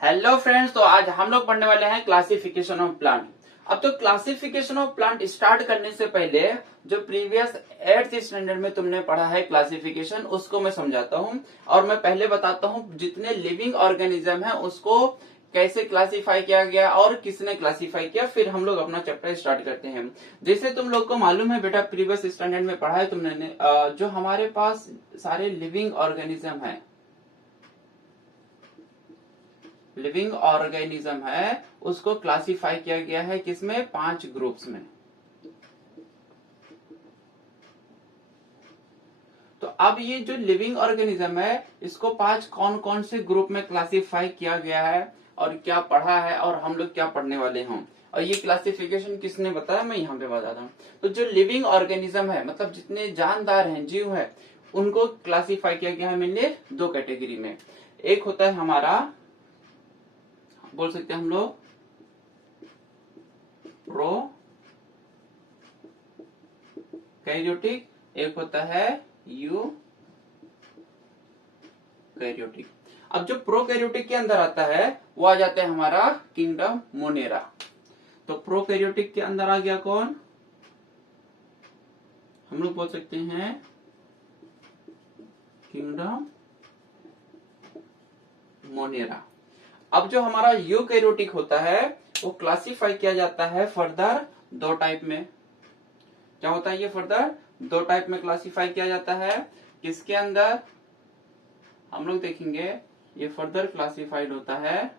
Hello friends, तो आज हम लोग पढ़ने वाले हैं क्लासिफिकेशन ऑफ प्लांट। अब तो क्लासिफिकेशन ऑफ प्लांट स्टार्ट करने से पहले जो प्रीवियस 8th स्टैंडर्ड में तुमने पढ़ा है क्लासिफिकेशन, उसको मैं समझाता हूँ। और मैं पहले बताता हूँ जितने लिविंग ऑर्गेनिज्म है उसको कैसे क्लासिफाई किया गया और किसने क्लासिफाई किया, फिर हम लोग अपना चैप्टर स्टार्ट करते हैं। जैसे तुम लोग को मालूम है बेटा, प्रीवियस स्टैंडर्ड में पढ़ा है तुमने, जो हमारे पास सारे लिविंग ऑर्गेनिज्म है, लिविंग ऑर्गेनिज्म है, उसको क्लासिफाई किया गया है किसमें? 5 ग्रुप्स में। तो अब ये जो लिविंग ऑर्गेनिज्म है इसको 5 कौन कौन से ग्रुप में क्लासिफाई किया गया है और क्या पढ़ा है और हम लोग क्या पढ़ने वाले हैं, और ये क्लासिफिकेशन किसने बताया, मैं यहाँ पे बताता हूँ। तो जो लिविंग ऑर्गेनिज्म है, मतलब जितने जानदार हैं, जीव है, उनको क्लासिफाई किया गया है मेनली 2 कैटेगरी में। एक होता है हमारा, बोल सकते हैं हम लोग, प्रो कैरियोटिक, एक होता है यू कैरियोटिक। अब जो प्रो कैरियोटिक के अंदर आता है वो आ जाता है हमारा किंगडम मोनेरा। तो प्रो कैरियोटिक के अंदर आ गया कौन? हम लोग बोल सकते हैं किंगडम मोनेरा। अब जो हमारा यूकैरियोटिक होता है वो क्लासिफाई किया जाता है फर्दर 2 टाइप में। क्या होता है ये? फर्दर 2 टाइप में क्लासिफाई किया जाता है। किसके अंदर? हम लोग देखेंगे ये फर्दर क्लासिफाइड होता है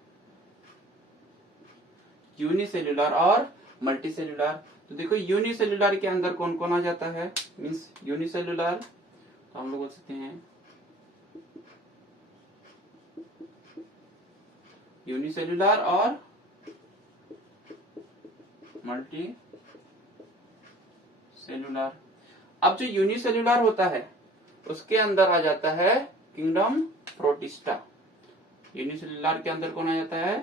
यूनिसेल्युलर और मल्टीसेल्युलर। तो देखो यूनिसेल्युलर के अंदर कौन कौन आ जाता है, मीन्स यूनिसेल्युलर, तो हम लोग बोल सकते हैं यूनिसेल्युलर और मल्टी सेल्युलर। अब जो यूनिसेल्युलर होता है उसके अंदर आ जाता है किंगडम प्रोटिस्टा। यूनिसेल्युलर के अंदर कौन आ जाता है?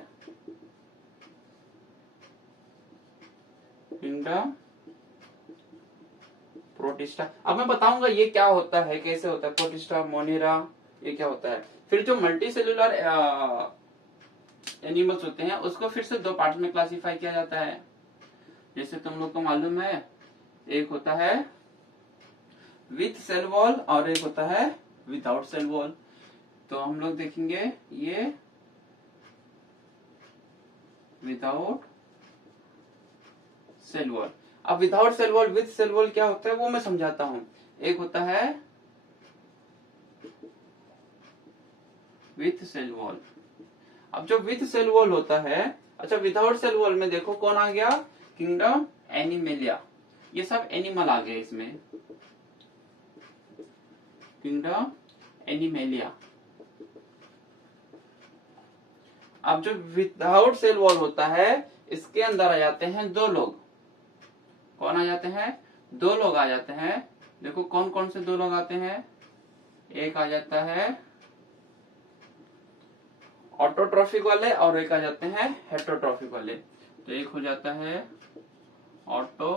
Kingdom protista. अब मैं बताऊंगा ये क्या होता है, कैसे होता है, प्रोटिस्टा, मोनेरा, ये क्या होता है। फिर जो मल्टी सेल्युलर एनिमल्स होते हैं उसको फिर से 2 पार्ट में क्लासिफाई किया जाता है। जैसे तुम लोग को मालूम है, एक होता है विथ सेल वॉल और एक होता है विदाउट सेल वॉल। तो हम लोग देखेंगे ये विदाउट सेल वॉल। अब without cell wall with cell wall क्या होता है वो मैं समझाता हूं। एक होता है विथ सेल वॉल। अब जो विथ सेल वॉल होता है, अच्छा विदाउट सेल वॉल में देखो कौन आ गया? Kingdom animalia. ये सब एनिमल आ गए इसमें, किंगडम एनिमेलिया। अब जो विदाउट सेल वॉल होता है इसके अंदर आ जाते हैं 2 लोग। कौन आ जाते हैं? 2 लोग आ जाते हैं। देखो कौन कौन से 2 लोग आते हैं। एक आ जाता है ऑटोट्रॉफिक वाले और एक आ जाते हैं हेटरोट्रॉफिक वाले। तो एक हो जाता है ऑटो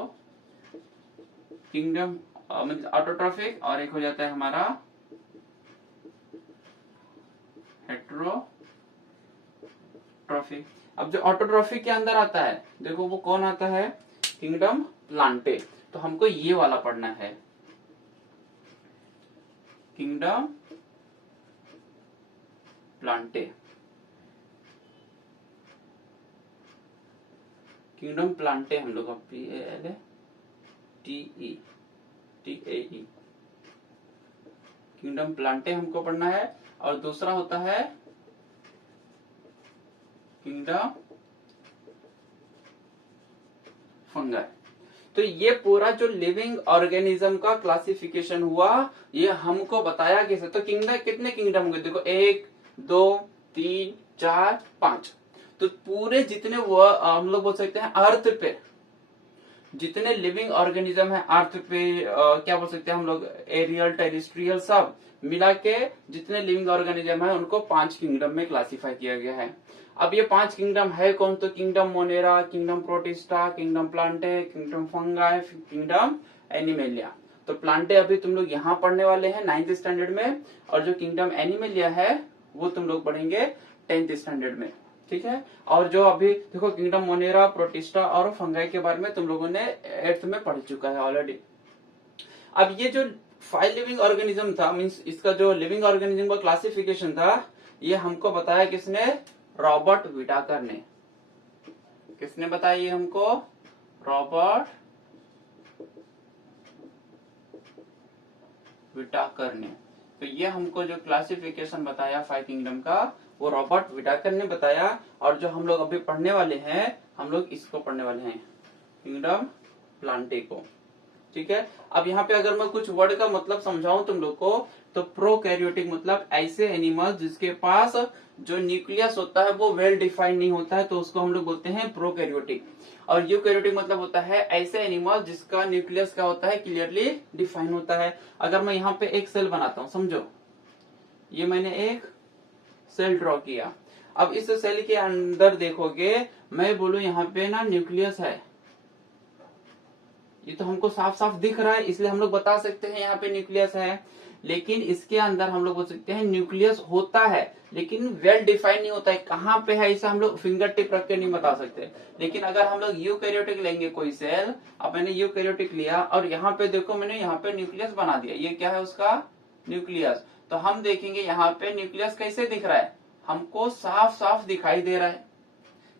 किंगडम ऑटोट्रॉफिक और एक हो जाता है हमारा हेटरोट्रॉफिक। अब जो ऑटोट्रॉफिक के अंदर आता है देखो वो कौन आता है? Kingdom Plantae. तो हमको ये वाला पढ़ना है, किंगडम प्लांटे। किंगडम प्लांटे हम लोग PLANTE किंगडम प्लांटे हमको पढ़ना है। और दूसरा होता है किंगडम फंगाई। तो ये पूरा जो लिविंग ऑर्गेनिज्म का क्लासिफिकेशन हुआ ये हमको बताया कैसे। तो किंगडम कितने किंगडम होंगे? देखो 1 2 3 4 5। तो पूरे जितने वो हम लोग बोल सकते हैं अर्थ पे जितने लिविंग ऑर्गेनिज्म है अर्थ पे, क्या बोल सकते हैं हम लोग, एरियल टेरिस्ट्रियल सब मिला के जितने लिविंग ऑर्गेनिज्म है उनको 5 किंगडम में क्लासिफाई किया गया है। अब ये 5 किंगडम है कौन? तो kingdom Monera, kingdom protista, kingdom Plantae, kingdom fungi, kingdom animalia. तो प्लांटे अभी तुम लोग यहाँ पढ़ने वाले हैं 9th स्टैंडर्ड में, और जो किंगडम एनिमेलिया है वो तुम लोग पढ़ेंगे 10th स्टैंडर्ड में। ठीक है। और जो अभी देखो किंगडम मोनेरा, प्रोटिस्टा और फंगाई के बारे में तुम लोगों ने 8th में पढ़ चुका है ऑलरेडी। अब ये जो 5 लिविंग ऑर्गेनिज्म था, मीन्स इसका जो लिविंग ऑर्गेनिज्म का क्लासिफिकेशन था, ये हमको बताया किसने? रॉबर्ट विटाकर ने। किसने बताया ये हमको? रॉबर्ट विटाकर ने। तो ये हमको जो क्लासिफिकेशन बताया 5 किंगडम का, वो रॉबर्ट विटाकर ने बताया। और जो हम लोग अभी पढ़ने वाले हैं, हम लोग इसको पढ़ने वाले हैं, किंगडम प्लांटे को। ठीक है। अब यहाँ पे अगर मैं कुछ वर्ड का मतलब समझाऊं तुम लोग को, तो प्रोकैरियोटिक मतलब ऐसे एनिमल जिसके पास जो न्यूक्लियस होता है वो वेल डिफाइंड नहीं होता है, तो उसको हम लोग बोलते हैं प्रोकैरियोटिक। और यूकैरियोटिक मतलब होता है ऐसे एनिमल जिसका न्यूक्लियस क्या होता है? क्लियरली डिफाइन होता है। अगर मैं यहाँ पे एक सेल बनाता हूँ, समझो ये मैंने एक सेल ड्रॉ किया। अब इस सेल के अंदर देखोगे, मैं बोलूं यहाँ पे ना न्यूक्लियस है, ये तो हमको साफ साफ दिख रहा है, इसलिए हम लोग बता सकते हैं यहाँ पे न्यूक्लियस है। लेकिन इसके अंदर हम लोग बोल सकते हैं न्यूक्लियस होता है, लेकिन वेल डिफाइन नहीं होता है, कहाँ पे है इसे हम लोग फिंगर टिप रख के नहीं बता सकते। लेकिन अगर हम लोग यूकैरियोटिक लेंगे कोई सेल, अब मैंने यूकैरियोटिक लिया और यहाँ पे देखो मैंने यहाँ पे न्यूक्लियस बना दिया, ये क्या है उसका? न्यूक्लियस। तो हम देखेंगे यहाँ पे न्यूक्लियस कैसे दिख रहा है? हमको साफ साफ दिखाई दे रहा है,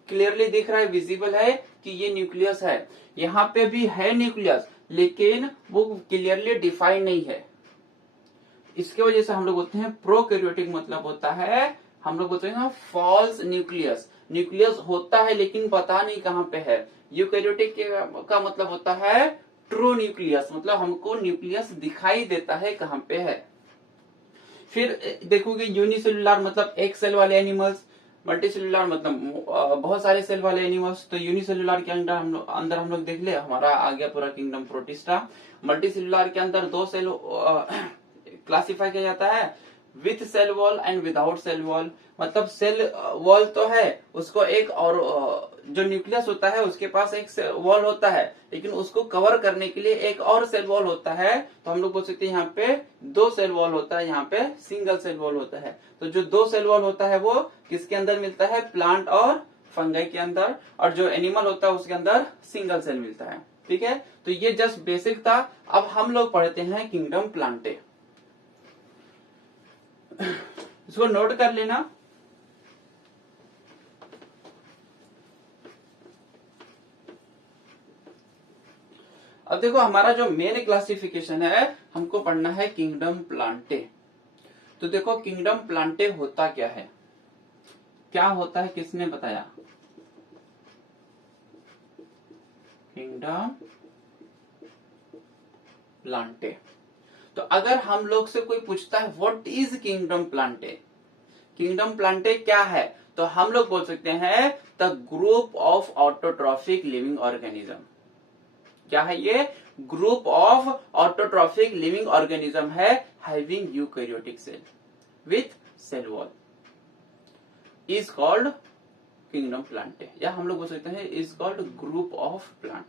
क्लियरली दिख रहा है, विजिबल है कि ये न्यूक्लियस है। यहाँ पे भी है न्यूक्लियस, लेकिन वो क्लियरली डिफाइन नहीं है। इसके वजह से हम लोग बोलते हैं प्रोकैरियोटिक मतलब होता है, हम लोग बोलते हैं फॉल्स न्यूक्लियस। न्यूक्लियस होता है लेकिन पता नहीं कहाँ पे है। यूकैरियोटिक का मतलब होता है ट्रू न्यूक्लियस, मतलब हमको न्यूक्लियस दिखाई देता है कहाँ पे है। फिर देखोगे यूनिसेलुलर मतलब एक सेल वाले एनिमल्स, मल्टीसेलुलर मतलब बहुत सारे सेल वाले एनिमल्स। तो यूनिसेलुलर के अंदर हम लोग देख ले, हमारा आ गया पूरा किंगडम प्रोटिस्टा। मल्टीसेलुलर के अंदर 2 सेल क्लासिफाई किया जाता है, with cell wall and without cell wall. मतलब सेल वॉल तो है, उसको एक और जो न्यूक्लियस होता है उसके पास एक वॉल होता है, लेकिन उसको कवर करने के लिए एक और सेल वॉल होता है। तो हम लोग बोल सकते हैं यहाँ पे 2 सेल वॉल होता है, यहाँ पे सिंगल सेल वॉल होता है। तो जो 2 सेल वॉल होता है वो किसके अंदर मिलता है? प्लांट और फंगाई के अंदर। और जो एनिमल होता है उसके अंदर सिंगल सेल मिलता है। ठीक है। तो ये जस्ट बेसिक था। अब हम लोग पढ़ते हैं किंगडम प्लांटे। इसको नोट कर लेना। अब देखो हमारा जो मेन क्लासिफिकेशन है, हमको पढ़ना है किंगडम प्लांटे। तो देखो किंगडम प्लांटे होता क्या है, क्या होता है, किसने बताया? Kingdom Plantae. तो अगर हम लोग से कोई पूछता है what is kingdom Plantae, kingdom Plantae क्या है, तो हम लोग बोल सकते हैं the group of autotrophic living organism. क्या है ये? Group of autotrophic living organism है, having eukaryotic cell with cell wall, is called kingdom Plantae. या हम लोग बोल सकते हैं is called group of plant.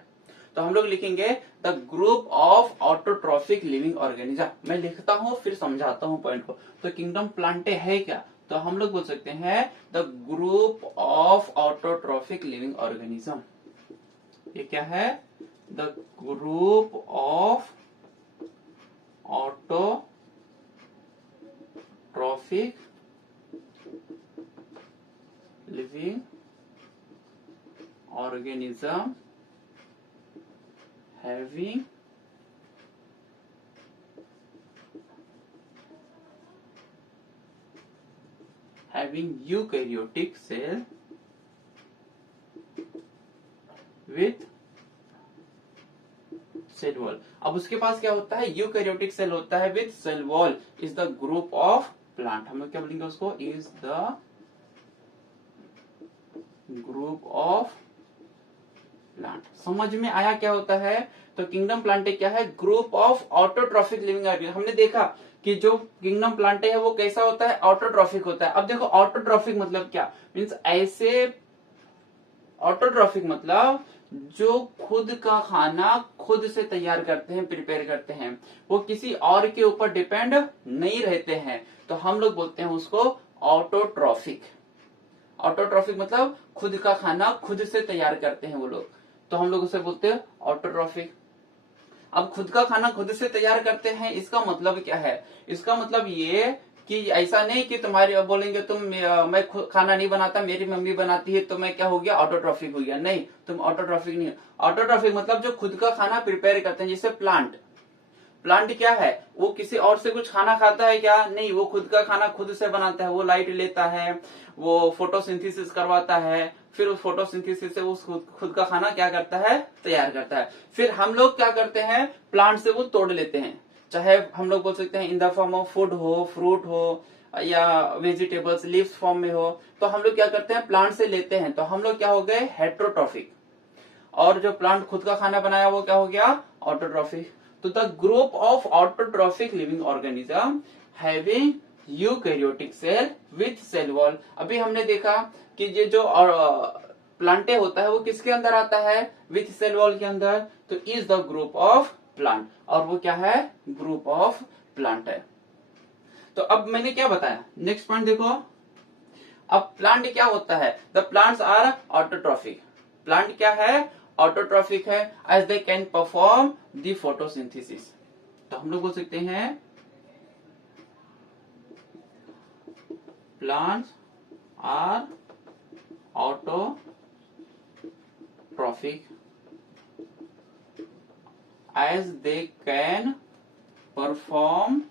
तो हम लोग लिखेंगे the group of autotrophic living organism. मैं लिखता हूं फिर समझाता हूं पॉइंट को। तो किंगडम प्लांटे है क्या? तो हम लोग बोल सकते हैं the group of autotrophic living organism. ये क्या है? The group of autotrophic living organism having eukaryotic cell with cell wall. अब उसके पास क्या होता है? यूकैरियोटिक सेल होता है with cell wall, is the group of plant. हम लोग क्या बोलेंगे उसको? Is the group of plant. समझ में आया क्या होता है? तो किंगडम प्लांटे क्या है? Group of autotrophic living organism. हमने देखा कि जो किंगडम प्लांटे है वो कैसा होता है? ऑटोट्रॉफिक होता है। अब देखो ऑटोट्रॉफिक मतलब क्या? मीन्स ऐसे, ऑटोट्रॉफिक मतलब जो खुद का खाना खुद से तैयार करते हैं, प्रिपेयर करते हैं, वो किसी और के ऊपर डिपेंड नहीं रहते हैं। तो हम लोग बोलते हैं उसको ऑटोट्रॉफिक। ऑटोट्रॉफिक मतलब खुद का खाना खुद से तैयार करते हैं वो लोग, तो हम लोग उसे बोलते हैं ऑटोट्रॉफिक। अब खुद का खाना खुद से तैयार करते हैं, इसका मतलब क्या है? इसका मतलब ये कि ऐसा नहीं कि तुम्हारे बोलेंगे तुम मैं खाना नहीं बनाता, मेरी मम्मी बनाती है, तो मैं क्या हो गया? ऑटोट्रॉफिक हो गया। नहीं, तुम ऑटोट्रॉफिक नहीं। ऑटोट्रॉफिक मतलब जो खुद का खाना प्रिपेयर करते हैं, जैसे प्लांट। प्लांट क्या है? वो किसी और से कुछ खाना खाता है क्या? नहीं, वो खुद का खाना खुद से बनाता है। वो लाइट लेता है, वो फोटोसिंथेसिस करवाता है, फिर उस फोटोसिंथेसिस से उस खुद का खाना क्या करता है? तैयार करता है। फिर हम लोग क्या करते हैं? प्लांट से वो तोड़ लेते हैं, चाहे हम लोग बोल सकते हैं in the form of food हो, फ्रूट हो, या वेजिटेबल्स लीव्स फॉर्म में हो, तो हम लोग क्या करते हैं? प्लांट से लेते हैं, तो हम लोग क्या हो गए? हेट्रोट्रॉफिक। और जो प्लांट खुद का खाना बनाया वो क्या हो गया? ऑटोट्रॉफिक। तो the group of autotrophic living organism having eukaryotic cell with cell wall. अभी हमने देखा कि ये जो प्लांटे होता है वो किसके अंदर आता है? विथ सेल वॉल के अंदर। तो is the group of plant, और वो क्या है? ग्रुप ऑफ प्लांट है। तो अब मैंने क्या बताया? नेक्स्ट पॉइंट देखो। अब प्लांट क्या होता है? The plants are autotrophic. Plant क्या है? ऑटोट्रॉफिक है, as they can perform the photosynthesis. तो हम लोग बोल सकते हैं plants are autotrophic as they can perform,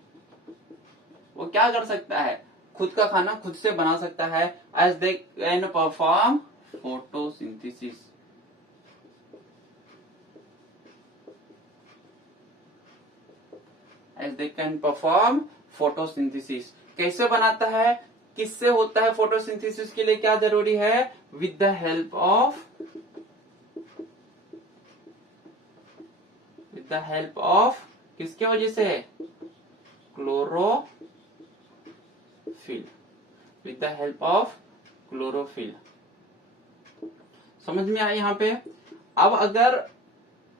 वो क्या कर सकता है? खुद का खाना खुद से बना सकता है, as they can perform photosynthesis. As they can perform photosynthesis. कैसे बनाता है? किससे होता है फोटोसिंथेसिस? के लिए क्या जरूरी है? With the help of, with the help of, किसके वजह से? Chlorophyll. With the help of chlorophyll. समझ में आया यहाँ पे? अब अगर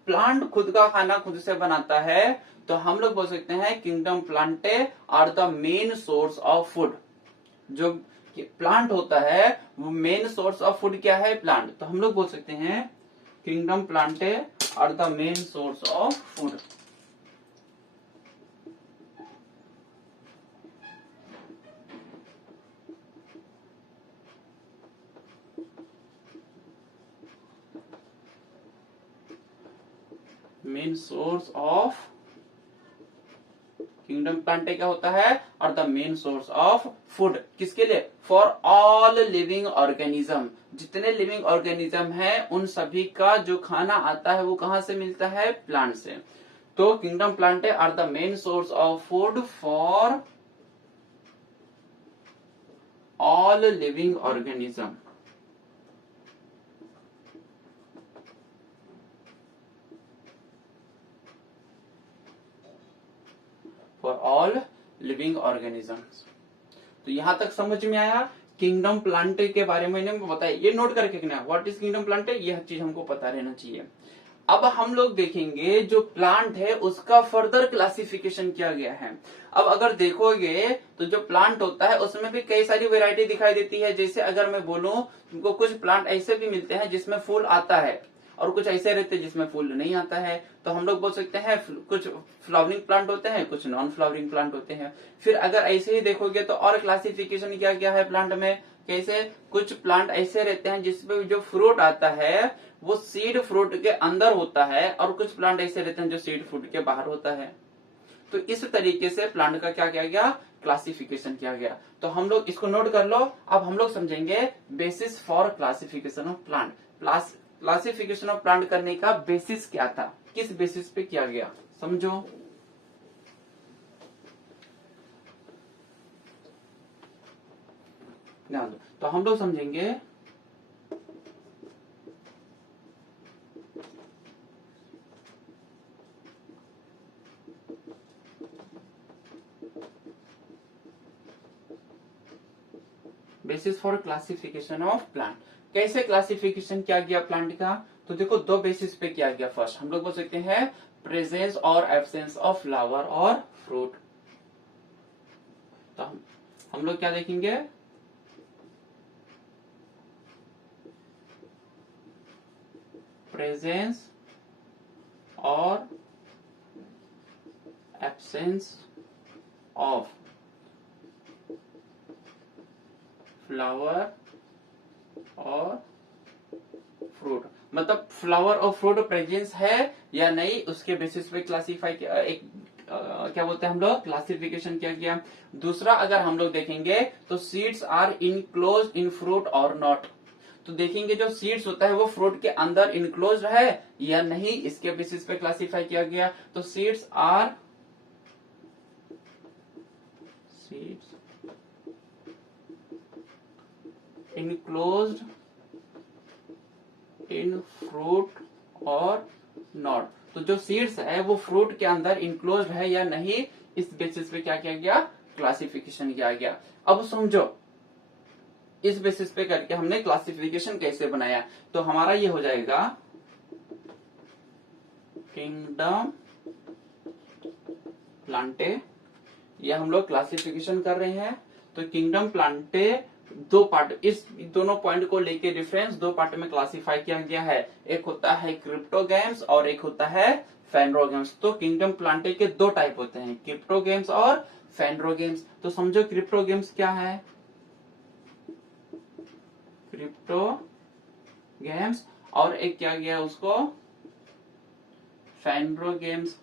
प्लांट खुद का खाना खुद से बनाता है, तो हम लोग बोल सकते हैं kingdom plantae are the main source of food. जो प्लांट होता है वो मेन सोर्स ऑफ फूड क्या है? प्लांट। तो हम लोग बोल सकते हैं kingdom plantae are the main source of food. Main source of kingdom Plantae क्या होता है? और the main source of food. किसके लिए? For all living organism. जितने लिविंग ऑर्गेनिज्म है उन सभी का जो खाना आता है वो कहां से मिलता है? प्लांट से। तो kingdom plantae are the main source of food for all living organism. For all living organisms. तो यहां तक समझ में आया? किंगडम प्लांटे के बारे में मैंने बताया, ये नोट करके रखना, व्हाट इज किंगडम प्लांटे, यह चीज हमको पता रहना चाहिए। अब हम लोग देखेंगे जो प्लांट है उसका फर्दर क्लासिफिकेशन किया गया है। अब अगर देखोगे तो जो प्लांट होता है उसमें भी कई सारी वैरायटी दिखाई देती है। जैसे अगर मैं बोलूं, तुमको कुछ प्लांट ऐसे भी मिलते हैं जिसमें फूल आता है, और कुछ ऐसे रहते हैं जिसमें फूल नहीं आता है। तो हम लोग बोल सकते हैं कुछ फ्लावरिंग प्लांट होते हैं, कुछ नॉन फ्लावरिंग प्लांट होते हैं। फिर अगर ऐसे ही देखोगे तो और क्लासिफिकेशन क्या क्या है प्लांट में? कैसे? कुछ प्लांट ऐसे रहते हैं जिसमें जो फ्रूट आता है वो सीड फ्रूट के अंदर होता है, और कुछ प्लांट ऐसे रहते हैं जो सीड फ्रूट के बाहर होता है। तो इस तरीके से प्लांट का क्या किया गया? क्लासिफिकेशन किया गया। तो हम लोग इसको नोट कर लो। अब हम लोग समझेंगे basis for classification of plant. Classification of plant करने का बेसिस क्या था, किस बेसिस पे किया गया, समझो। ध्यान दो। तो हम लोग समझेंगे basis for classification of plant. कैसे क्लासिफिकेशन किया गया प्लांट का? तो देखो दो बेसिस पे किया गया। फर्स्ट हम लोग बोल सकते हैं प्रेजेंस और एब्सेंस ऑफ फ्लावर और फ्रूट। तो हम लोग क्या देखेंगे? प्रेजेंस और एब्सेंस ऑफ फ्लावर और फ्रूट, मतलब फ्लावर और फ्रूट प्रेजेंस है या नहीं उसके बेसिस पे क्लासीफाई किया, एक क्या बोलते हैं हम लोग, क्लासिफिकेशन किया गया। दूसरा अगर हम लोग देखेंगे तो seeds are enclose in fruit or not, तो देखेंगे जो सीड्स होता है वो फ्रूट के अंदर इनक्लोज है या नहीं, इसके बेसिस पे क्लासीफाई किया गया। तो seeds are enclosed in fruit or not, तो जो सीड्स है वो फ्रूट के अंदर इनक्लोज्ड है या नहीं, इस बेसिस पे क्या किया गया, क्लासिफिकेशन किया गया। अब समझो इस बेसिस पे करके हमने क्लासिफिकेशन कैसे बनाया, तो हमारा ये हो जाएगा किंगडम प्लांटे, ये हम लोग क्लासिफिकेशन कर रहे हैं। तो किंगडम प्लांटे दो पार्ट, इस दोनों पॉइंट को लेके डिफरेंस दो पार्ट में क्लासिफाई किया गया है, एक होता है क्रिप्टोगेम्स और एक होता है फेनरोगेम्स। तो किंगडम प्लांटे के दो टाइप होते हैं, क्रिप्टोगेम्स और फेनरोगेम्स। तो समझो क्रिप्टोगेम्स क्या है, क्रिप्टोगेम्स, और एक क्या गया उसको, फेनरोगेम्स।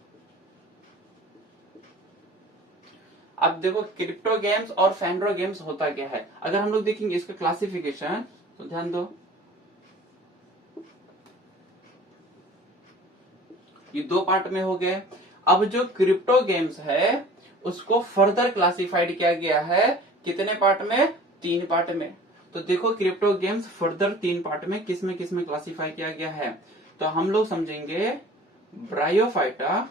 अब देखो क्रिप्टो गेम्स और फेनरो गेम्स होता क्या है, अगर हम लोग देखेंगे इसका क्लासिफिकेशन तो ध्यान दो, ये दो पार्ट में हो गए। अब जो क्रिप्टो गेम्स है उसको फर्दर क्लासिफाइड किया गया है कितने पार्ट में, तीन पार्ट में। तो देखो क्रिप्टो गेम्स फर्दर तीन पार्ट में किस में क्लासिफाई किया गया है, तो हम लोग समझेंगे ब्रायोफाइटा,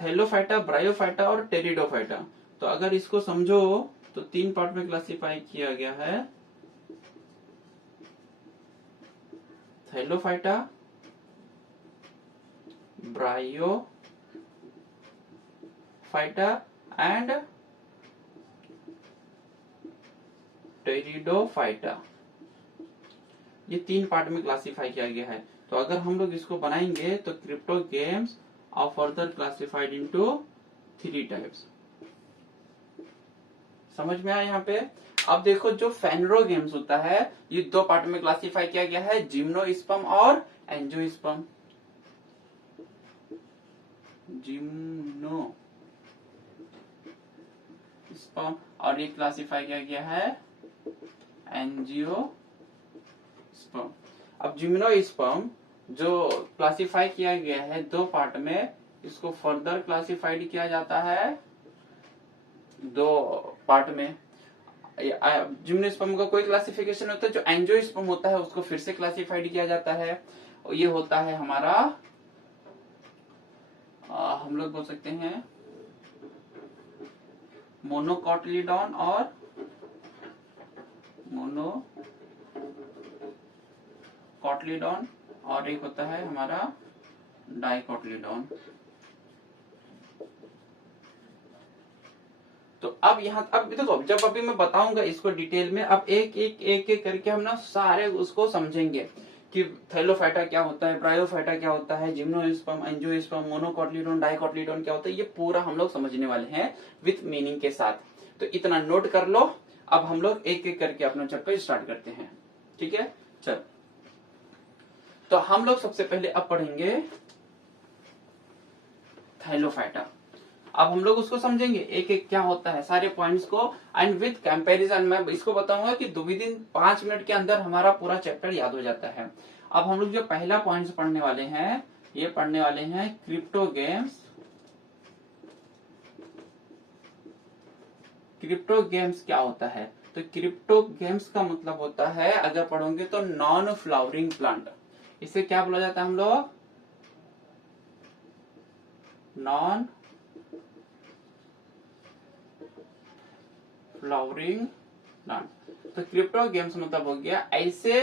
थैलोफाइटा, ब्रायोफाइटा और टेरिडोफाइटा। तो अगर इसको समझो तो तीन पार्ट में क्लासिफाई किया गया है, थैलोफाइटा, ब्रायोफाइटा एंड टेरिडोफाइटा, ये तीन पार्ट में क्लासिफाई किया गया है। तो अगर हम लोग इसको बनाएंगे तो crypto games are further classified into three types। समझ में आया यहाँ पे। अब देखो जो फेनरो गेम्स होता है ये दो पार्ट में क्लासिफाई किया गया है, जिम्नोस्पर्म और एंजियोस्पर्म। जिम्नोस्पर्म और ये क्लासिफाई किया गया है एंजियोस्पर्म। अब जिम्नोस्पर्म जो क्लासिफाई किया गया है दो पार्ट में, इसको फर्दर क्लासिफाइड किया जाता है दो पार्ट में। जिम्नोस्पर्म का कोई क्लासिफिकेशन होता है, जो एंजियोस्पर्म होता है उसको फिर से क्लासिफाइड किया जाता है, और ये होता है हमारा हम लोग बोल सकते हैं मोनोकोटिलीडॉन और मोनोकोटिलीडॉन, और एक होता है हमारा डाइकोटिलीडॉन। तो अब यहाँ अब देखो जब अभी मैं बताऊंगा इसको डिटेल में, अब एक करके हम ना सारे उसको समझेंगे कि थैलोफाइटा क्या होता है, ब्रायोफाइटा क्या होता है, जिम्नोस्पर्म, एंजियोस्पर्म, मोनोकोटिलीडॉन, डाइकोटिलीडॉन क्या होता है, ये पूरा हम लोग समझने वाले हैं विथ मीनिंग के साथ। तो इतना नोट कर लो। अब हम लोग एक एक करके अपना चैप्टर स्टार्ट करते हैं, ठीक है। चल तो हम लोग सबसे पहले अब पढ़ेंगे थैलोफाइटा। अब हम लोग उसको समझेंगे एक एक क्या होता है सारे पॉइंट्स को, एंड विथ कंपैरिजन मैं इसको बताऊंगा कि विदिन 5 मिनट के अंदर हमारा पूरा चैप्टर याद हो जाता है। अब हम लोग जो पहला पॉइंट्स पढ़ने वाले हैं, ये पढ़ने वाले हैं क्रिप्टो गेम्स। क्रिप्टो गेम्स क्या होता है, तो क्रिप्टो गेम्स का मतलब होता है अगर पढ़ोगे तो नॉन फ्लावरिंग प्लांट। इसे क्या बोला जाता है हम लोग, नॉन फ्लावरिंग प्लांट। तो क्रिप्टो गेम्स मतलब हो गया ऐसे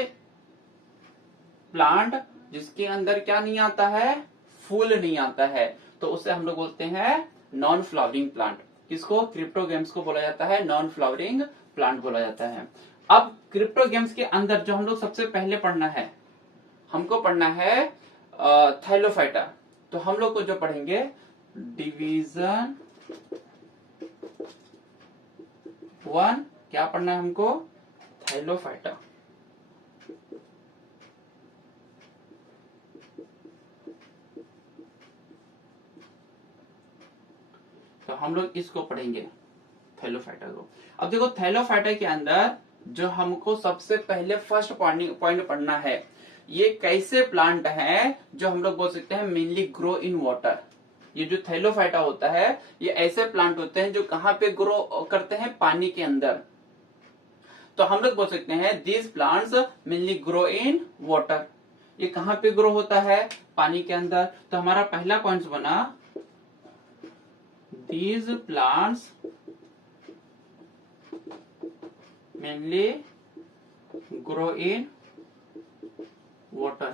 प्लांट जिसके अंदर क्या नहीं आता है, फूल नहीं आता है, तो उसे हम लोग बोलते हैं नॉन फ्लावरिंग प्लांट। किसको, क्रिप्टो गेम्स को बोला जाता है नॉन फ्लावरिंग प्लांट बोला जाता है। अब क्रिप्टो गेम्स के अंदर जो हम लोग सबसे पहले पढ़ना है, हमको पढ़ना है थाइलोफाइटा। तो हम लोग को जो पढ़ेंगे डिवीजन 1, क्या पढ़ना है हमको? थाइलोफाइटा। तो हम लोग इसको पढ़ेंगे, थैलोफाइटा को। अब देखो थैलोफाइटा के अंदर जो हमको सबसे पहले फर्स्ट पॉइंट पढ़ना है, ये कैसे प्लांट है जो हम लोग बोल सकते हैं मेनली ग्रो इन वाटर। ये जो थैलोफाइटा होता है ये ऐसे प्लांट होते हैं जो कहाँ पे ग्रो करते हैं? पानी के अंदर। तो हम लोग बोल सकते हैं these plants mainly grow in water. ये कहाँ पे ग्रो होता है? पानी के अंदर। तो हमारा पहला पॉइंट बना these plants mainly grow in water।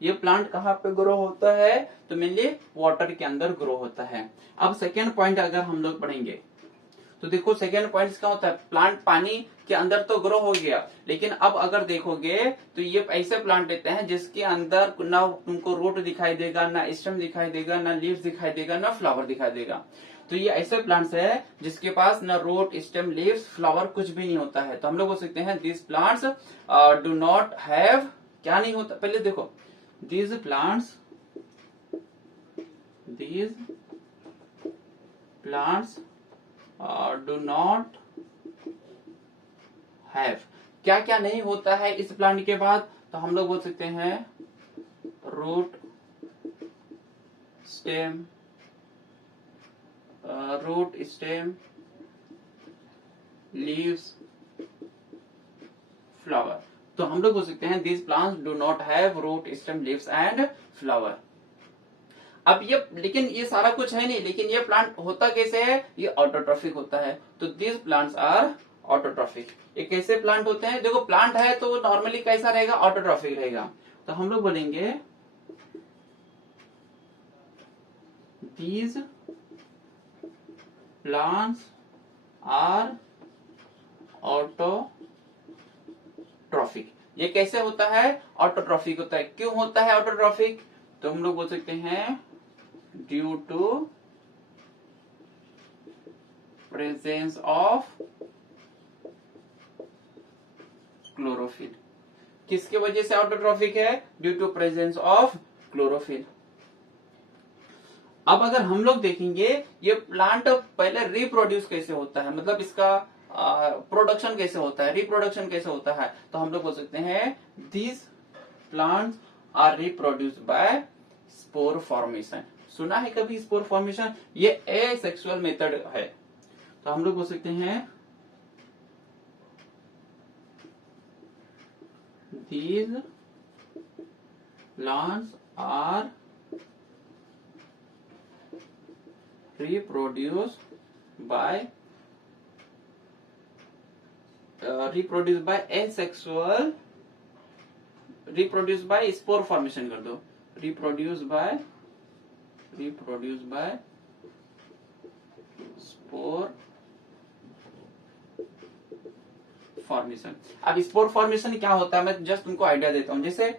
ये प्लांट कहाँ पे ग्रो होता है? तो मेनली वाटर के अंदर ग्रो होता है। अब सेकेंड पॉइंट अगर हम लोग पढ़ेंगे तो देखो सेकेंड पॉइंट क्या होता है? प्लांट पानी के अंदर तो ग्रो हो गया, लेकिन अब अगर देखोगे तो ये ऐसे प्लांट लेते हैं जिसके अंदर ना तुमको रूट दिखाई देगा, ना स्टेम दिखाई देगा, ना लीव्स दिखाई देगा, ना फ्लावर दिखाई देगा। तो ये ऐसे प्लांट्स है जिसके पास ना रूट, स्टेम, लीव्स, फ्लावर कुछ भी नहीं होता है। तो हम लोग बोल सकते हैं this plants do not have, क्या नहीं होता? पहले देखो these plants do not have, क्या क्या नहीं होता है इस प्लांट के बाद? तो हम लोग बोल सकते हैं रूट, स्टेम, लीव्स, फ्लावर। तो हम लोग बोल सकते हैं these plants do not have root, stem, leaves and flower। अब ये, लेकिन ये सारा कुछ है नहीं, लेकिन ये प्लांट होता कैसे है? ये ऑटोट्रॉफिक होता है। तो these plants are ऑटोट्रॉफिक। ये कैसे प्लांट होते हैं? देखो प्लांट है तो नॉर्मली कैसा रहेगा? ऑटोट्रॉफिक रहेगा। तो हम लोग बोलेंगे these plants are ऑटोट्रॉफिक। ये कैसे होता है? ऑटोट्रॉफिक होता है। क्यों होता है ऑटोट्रॉफिक? तो हम लोग बोल सकते हैं due to presence of chlorophyll. किसके वजह से ऑटोट्रॉफिक है? Due to presence of chlorophyll. अब अगर हम लोग देखेंगे ये प्लांट पहले रिप्रोड्यूस कैसे होता है, मतलब इसका प्रोडक्शन कैसे होता है, रिप्रोडक्शन कैसे होता है? तो हम लोग बोल सकते हैं these plants are reproduced by spore formation. सुना है कभी स्पोर फॉर्मेशन? ये एसेक्सुअल मेथड है। तो हम लोग बोल सकते हैं these plants are reproduced by asexual, reproduced by spore formation कर दो, reproduced by spore फॉर्मेशन। अब स्पोर फॉर्मेशन क्या होता है मैं जस्ट तुमको आइडिया देता हूँ। जैसे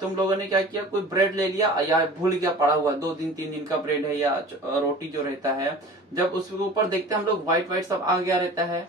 तुम लोगों ने क्या किया, कोई ब्रेड ले लिया या भूल गया पड़ा हुआ, 2 दिन 3 दिन का ब्रेड है या रोटी जो रहता है, जब उसके ऊपर देखते हैं हम लोग व्हाइट व्हाइट सब आ गया रहता है।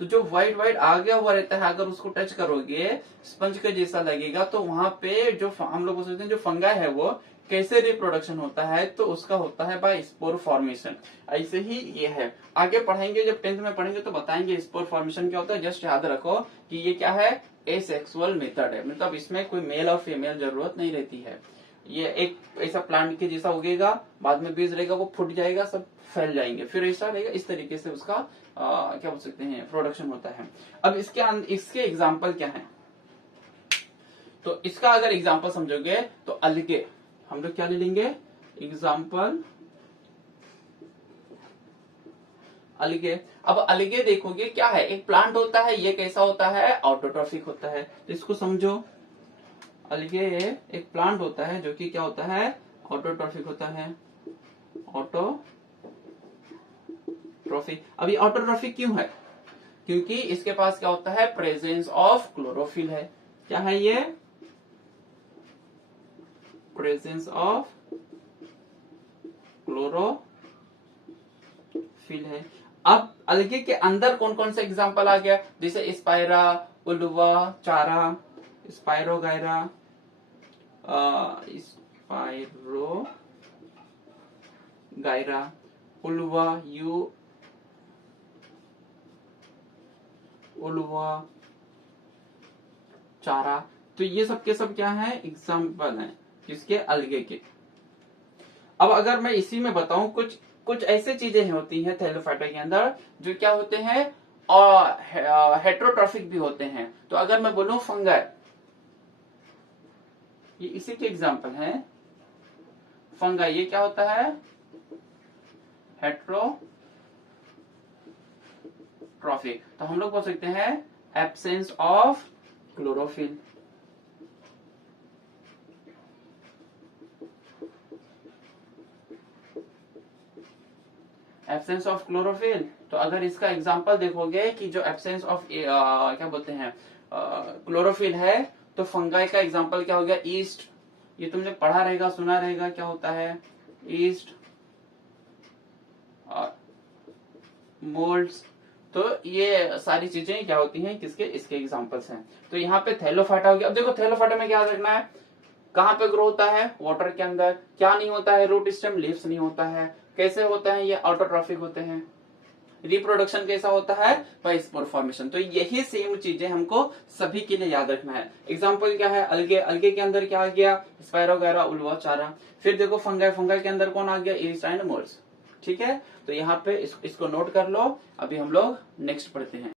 तो जो व्हाइट व्हाइट आ गया हुआ रहता है अगर उसको टच करोगे स्पंज के जैसा लगेगा, तो वहां पे जो हम लोग सोचते हैं जो फंगा है वो कैसे रिप्रोडक्शन होता है, तो उसका होता है बाय स्पोर फॉर्मेशन। ऐसे ही ये है, आगे पढ़ेंगे जब 10th में पढ़ेंगे तो बताएंगे स्पोर फॉर्मेशन क्या होता है। जस्ट याद रखो कि ये क्या है? एसेक्सुअल मेथड है, मतलब इसमें कोई मेल और फीमेल जरूरत नहीं रहती है। ये एक ऐसा प्लांट के जैसा उगेगा, बाद में बीज रहेगा, वो फूट जाएगा, सब फैल जाएंगे, फिर ऐसा रहेगा। इस तरीके से उसका क्या बोल सकते हैं प्रोडक्शन होता है। अब इसके एग्जाम्पल क्या है? तो इसका अगर एग्जाम्पल समझोगे तो अलगे, हम लोग क्या ले लेंगे एग्जाम्पल अलगे। अब अलगे देखोगे क्या है, एक प्लांट होता है, ये कैसा होता है? ऑटोट्रॉफिक होता है। तो इसको समझो, अलगे एक प्लांट होता है जो कि क्या होता है? ऑटोट्रॉफिक होता है। ऑटोट्रॉफिक। अब ये ऑटोट्रॉफिक क्यों है? क्योंकि इसके पास क्या होता है? प्रेजेंस ऑफ क्लोरोफिल है। क्या है ये? प्रेजेंस ऑफ क्लोरोफिल है। अब अलगे के अंदर कौन कौन सा एग्जाम्पल आ गया, जैसे स्पाइरा, उल्वा, चारा, स्पाइरोगायरा, स्पाइरोगायरा, उल्वा, उल्वा, चारा। तो ये सब के सब क्या है, एग्जाम्पल है किसके, अलगे के। अब अगर मैं इसी में बताऊं, कुछ कुछ ऐसे चीजें होती हैं थैलोफाइटा के अंदर जो क्या होते हैं और हेट्रोट्रॉफिक भी होते हैं। तो अगर मैं बोलूं फंगाई, ये इसी के एग्जाम्पल है। फंगाई ये क्या होता है, हेट्रोट्रॉफिक। तो हम लोग बोल सकते हैं absence of chlorophyll. Absence of chlorophyll. तो अगर इसका एग्जांपल देखोगे कि जो एब्सेंस ऑफ क्या बोलते हैं क्लोरोफिल है, तो फंगाई का एग्जांपल क्या हो गया, ईस्ट। ये तुमने पढ़ा रहेगा, सुना रहेगा, क्या होता है ईस्ट और मोल्ड्स। तो ये सारी चीजें क्या होती हैं, किसके, इसके एग्जांपल्स हैं। तो यहाँ पे थैलोफाइटा हो गया। अब देखो थैलोफाइटा में क्या रखना है, कहाँ पे ग्रो होता है, वाटर के अंदर। क्या नहीं होता है, रूट स्टेम लीव्स नहीं होता है। कैसे होता है, ये ऑटोट्रॉफिक होते हैं। रिप्रोडक्शन कैसा होता है, बाय स्पोर फॉर्मेशन। तो यही सेम चीजें हमको सभी के लिए याद रखना है। एग्जांपल क्या है, अलगे। अलगे के अंदर क्या आ गया, स्पाइरोगायरा, उल्वा, चारा। फिर देखो फंगाई, फंगाई के अंदर कौन आ गया, ईस्ट एंड मोल्ड्स। ठीक है, तो यहाँ पे इसको नोट कर लो। अभी हम लोग नेक्स्ट पढ़ते हैं।